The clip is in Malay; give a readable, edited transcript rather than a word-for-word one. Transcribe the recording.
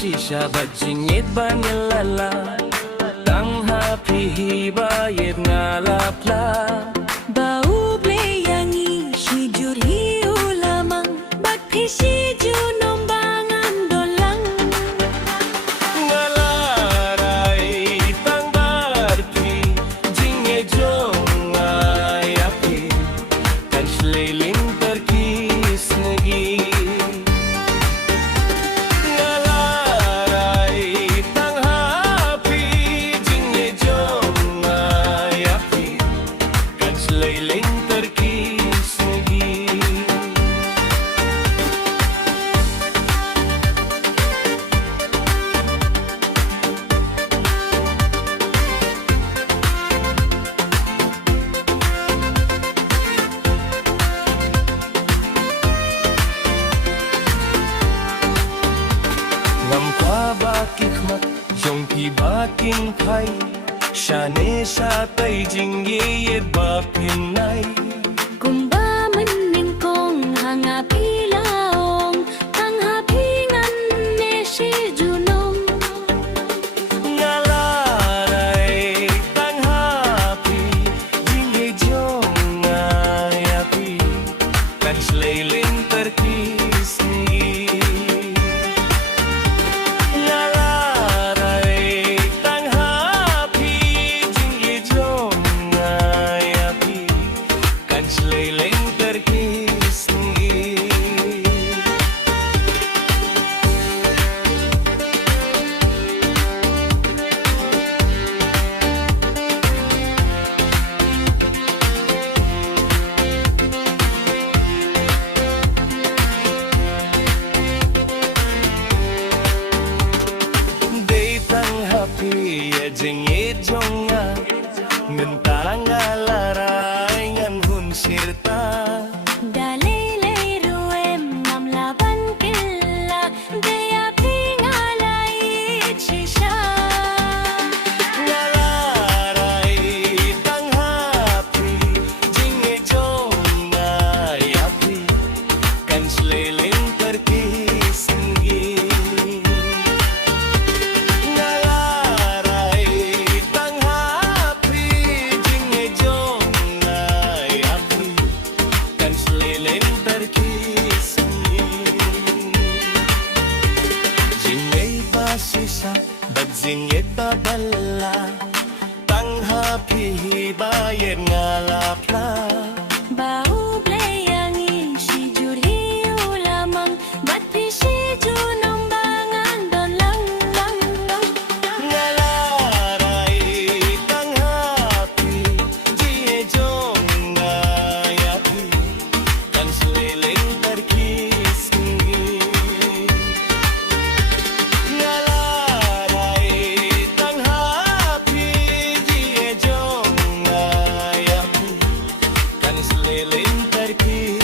shisha bajingit banilala tangha pihi bayet ngalapla bau bleyangi hijur hiu lamang bat phisi junom bangan dolang ngalarai tang barpi jinge jong ayapi kan sleiling terkis negi Bakyrshanborlang Jong ki baking phai shane sha tai jingye yet bapin nai kumba mening kong hanga pilaong tang hapingan ne si junom ngalarai tang hapi jingye jong ayapi kan sleiling terkis jingrwai jonga ngentang ngalarai ngan hun sirta dalai ruem mam laban killa daya pingalai chisha ngalarai tang hapi jinge jonga yapi kan sleiling terkis sisa bajingit babala tangha pihi bayet ngalapla bau bleyangi hijur hiu lamang bat phisi junom bangan dolang lang lang ngalarai tangha pi jie jong ayapi kan sleiling terkis sleiling terkis